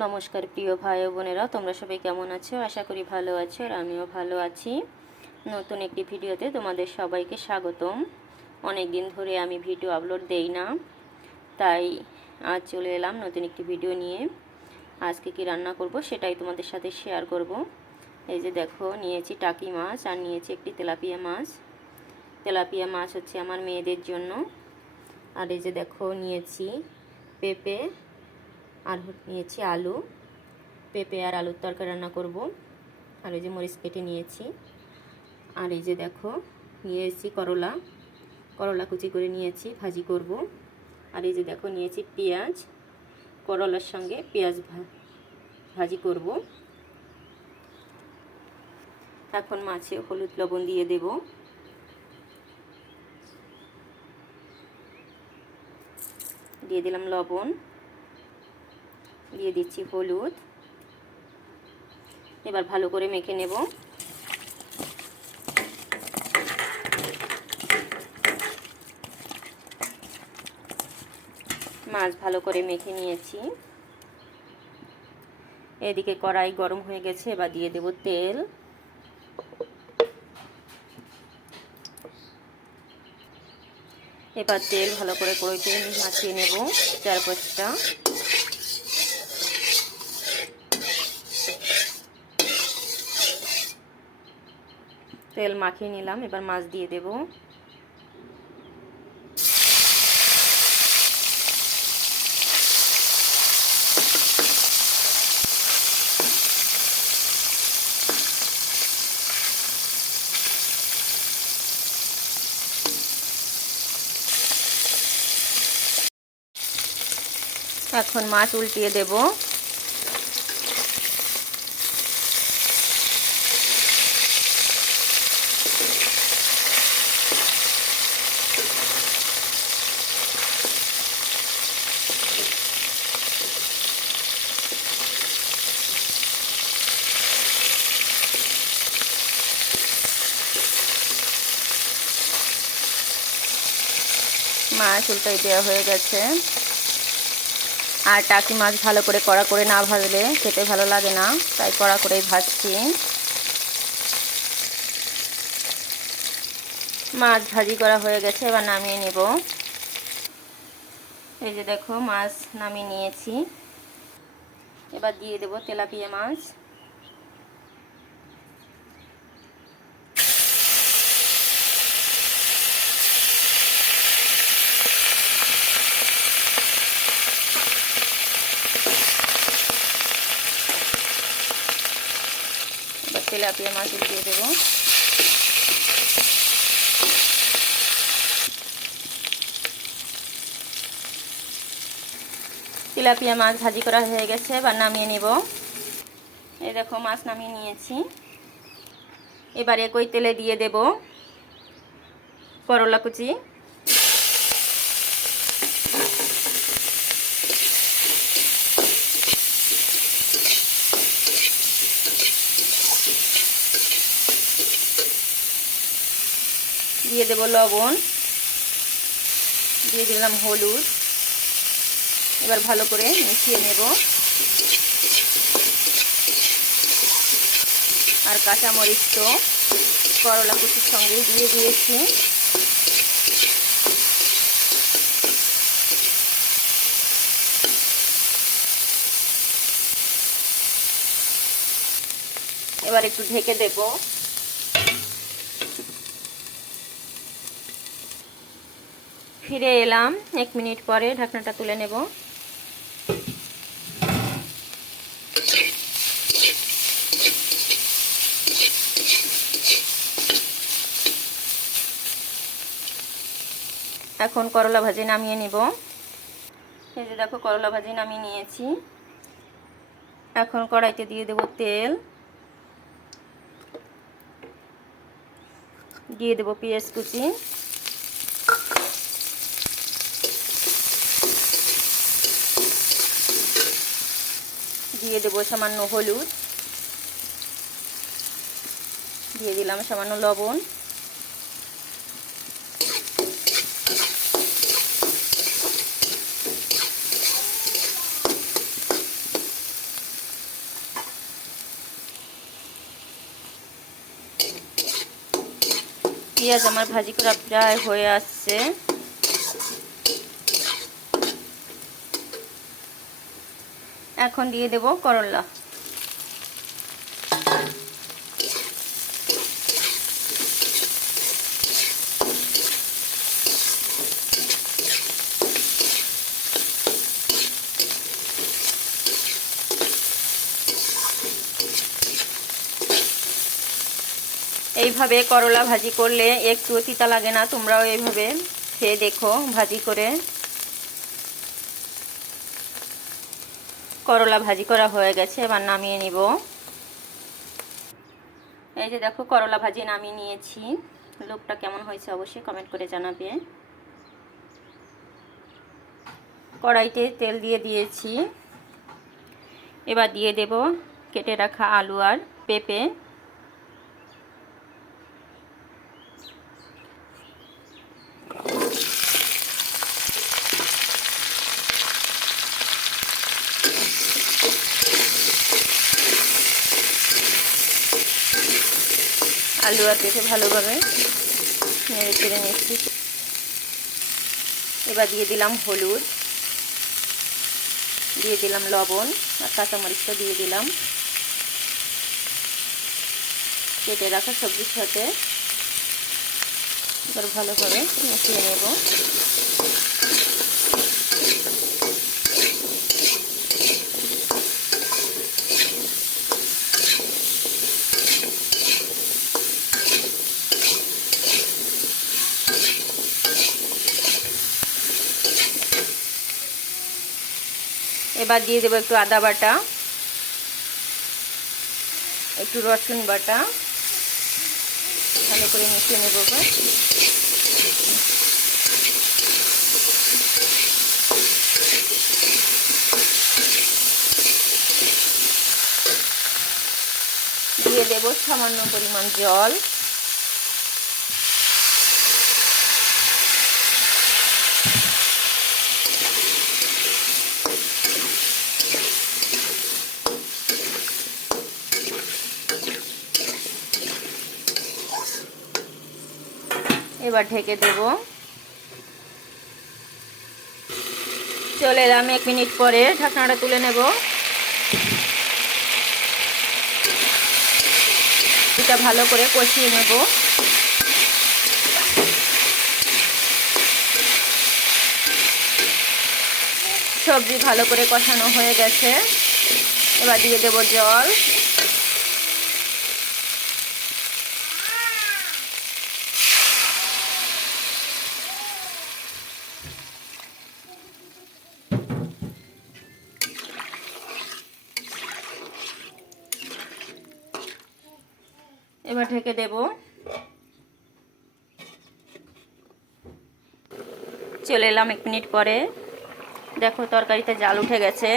নমস্কার প্রিয় ভাই বোনেরা, তোমরা সবাই কেমন আছো? আশা করি ভালো আছো আর আমিও ভালো আছি। নতুন একটি ভিডিওতে তোমাদের সবাইকে স্বাগতম। অনেক দিন ধরে আমি ভিডিও আপলোড দেই না, তাই আজ চলে এলাম নতুন একটি ভিডিও নিয়ে। আজকে কি রান্না করব সেটাই তোমাদের সাথে শেয়ার করব। এই যে দেখো, নিয়েছি টাকি মাছ আর নিয়েছি একটি তেলাপিয়া মাছ। তেলাপিয়া মাছ হচ্ছে আমার মেয়েদের জন্য। আর এই যে দেখো, নিয়েছি পেঁপে আর নিয়েছি আলু, পেঁপে আর আলুর তরকারি রান্না করব। আর এই যে মরিচ কেটে নিয়েছি। আর এই যে দেখো নিয়েছি করলা। করলা কুচি করে নিয়েছি, ভাজি করব। আর এই যে দেখো, নিয়েছি পেঁয়াজ। করলার সঙ্গে পেঁয়াজ ভাজি করব। এখন মাছে হলুদ লবণ দিয়ে দেব। দিয়ে দিলাম লবণ। দিয়ে দিচ্ছি হলুদ। এবার ভালো করে মেখে নেব। মাছ ভালো করে মেখে নিয়েছি। এদিকে কড়াই গরম হয়ে গেছে, এবার দিয়ে দেব তেল। এবার তেল ভালো করে কড়াইতে মাখিয়ে নেব চার তেল মাখিয়ে নিলাম এবার মাছ দিয়ে দেব। এখন মাছ উল্টিয়ে দেবো। মাছ উল্টাই দেওয়া হয়ে গেছে। আর টাকি মাছ ভালো করে কড়া করে না ভাজলে খেতে ভালো লাগে না, তাই কড়া করেই ভাজছি। মাছ ভাজি করা হয়ে গেছে, এবার নামিয়ে নেব। এই যে দেখো, মাছ নামিয়ে নিয়েছি। এবার দিয়ে দেব তেলাপিয়া মাছ। তেলাপিয়া মাছ দিয়ে দেবো। তেলাপিয়া মাছ ভাজি করা হয়ে গেছে, এবার নামিয়ে নেব। এই দেখো, মাছ নামিয়ে নিয়েছি। এবার একই তেলে দিয়ে দেব করলা কুচি। দিয়ে দেব লবণ। দিয়ে দিলাম হলুদ। এবার ভালো করে মিশিয়ে নেব। আর কাঁচামরিচ তো করলা কুচির সঙ্গে দিয়ে দিয়েছি। এবার একটু ঢেকে দেব। ফিরে এলাম, এক মিনিট পরে ঢাকনাটা তুলে নেব। এখন করলা ভাজি নামিয়ে নিব। এই যে দেখো, করলা ভাজি নামিয়ে নিয়েছি। এখন কড়াইতে দিয়ে দেব তেল। দিয়ে দেব পেঁয়াজ কুচি। দিয়ে দেব সামান্য হলুদ। দিয়ে দিলাম সামান্য লবণ। পেঁয়াজ আমার ভাজি করা প্রায় হয়ে আসছে। এখন দিয়ে দেব করলা। এইভাবে করলা ভাজি করলে একটু তিতা লাগে না, তোমরাও এইভাবে খেয়ে দেখো ভাজি করে। করলা ভাজি করা হয়ে গেছে, এবার নামিয়ে নিব। এই যে দেখো, করলা ভাজি নামিয়ে নিয়েছি। লোকটা কেমন হয়েছে অবশ্যই কমেন্ট করে জানাবে। কড়াইতে তেল দিয়ে দিয়েছি। এবার দিয়ে দেব কেটে রাখা আলু আর পেঁপে। আলু আর পেঁপে ভালোভাবে নেড়ে চেড়ে নিচ্ছি। এবার দিয়ে দিলাম হলুদ, দিয়ে দিলাম লবণ আর কাঁচামরিচটা দিয়ে দিলাম। কেটে রাখা সবজির সাথে এবার ভালোভাবে মিশিয়ে নেব। এবার দিয়ে দেবো একটু আদা বাটা, একটু রসুন বাটা, ভালো করে মিশিয়ে নেব দিয়ে দেব সামান্য পরিমাণ জল। এবার ঢেকে দেব। চলে এলাম এক মিনিট পরে, ঢাকনাটা তুলে নেব। এটা ভালো করে কষিয়ে নেব। সবজি ভালো করে কষানো হয়ে গেছে। এবার দিয়ে দেব জল। ঢেকে দেব। চলে এলাম এক মিনিট পরে। দেখো, তরকারিতে জাল উঠে গেছে।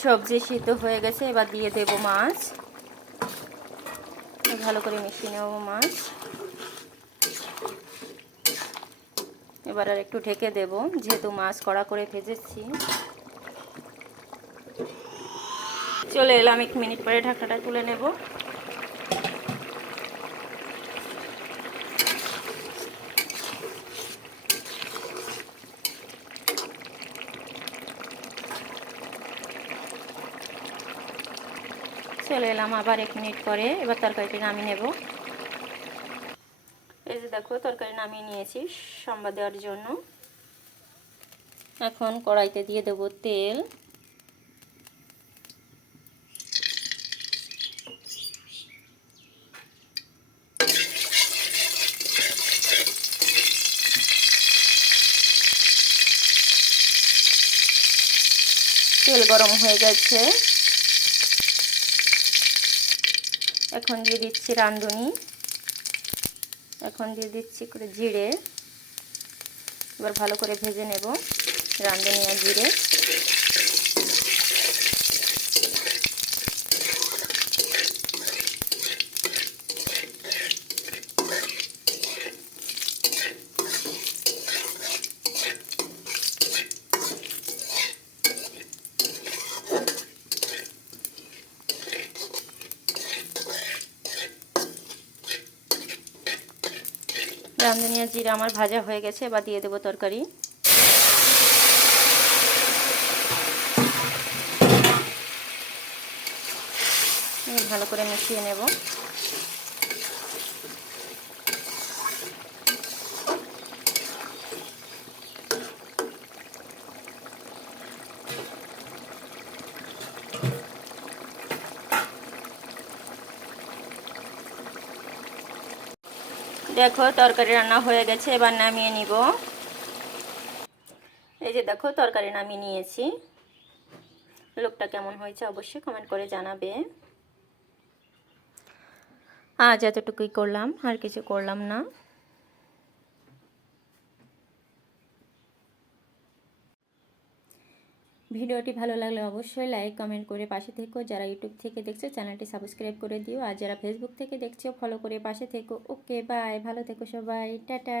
সবজি সিদ্ধ হয়ে গেছে, এবার দিয়ে দেব মাছ। ভালো করে মিশিয়ে নেব মাছ। এবার আর একটু ঢেকে দেব, যেহেতু মাছ কড়া করে ভেজেছি। চলে এলাম, এক মিনিট পরে ঢাকাটা তুলে নেব। চলে এলাম আবার এক মিনিট পরে, এবার তরকারিটি নামিয়ে নেব। এই যে দেখো, তরকারি নামিয়ে নিয়েছি সম্বাদ দেওয়ার জন্য। এখন কড়াইতে দিয়ে দেবো তেল। তেল গরম হয়ে গেছে। এখন দিয়ে দিচ্ছি রাঁধুনি। এখন দিয়ে দিচ্ছি করে জিরে। এবার ভালো করে ভেজে নেব রাঁধুনি আর জিরে। রাঁধুনিয়া জিরা আমার ভাজা হয়ে গেছে এবার দিয়ে দেবো তরকারি। ভালো করে মিশিয়ে নেব। দেখো, তরকারি রান্না হয়ে গেছে, এবার নামিয়ে নিব। এই যে দেখো, তরকারি নামিয়ে নিয়েছি। লোকটা কেমন হয়েছে অবশ্যই কমেন্ট করে জানাবে। আজ এতটুকুই করলাম, আর কিছু করলাম না। ভিডিওটি ভালো লাগলে অবশ্যই লাইক, কমেন্ট করে পাশে থেকো। যারা ইউটিউব থেকে দেখছ, চ্যানেলটি সাবস্ক্রাইব করে দিও। আর যারা ফেসবুক থেকে দেখছ ফলো করে পাশে থেকো। ওকে বাই ভালো থেকো সবাই। টাটা।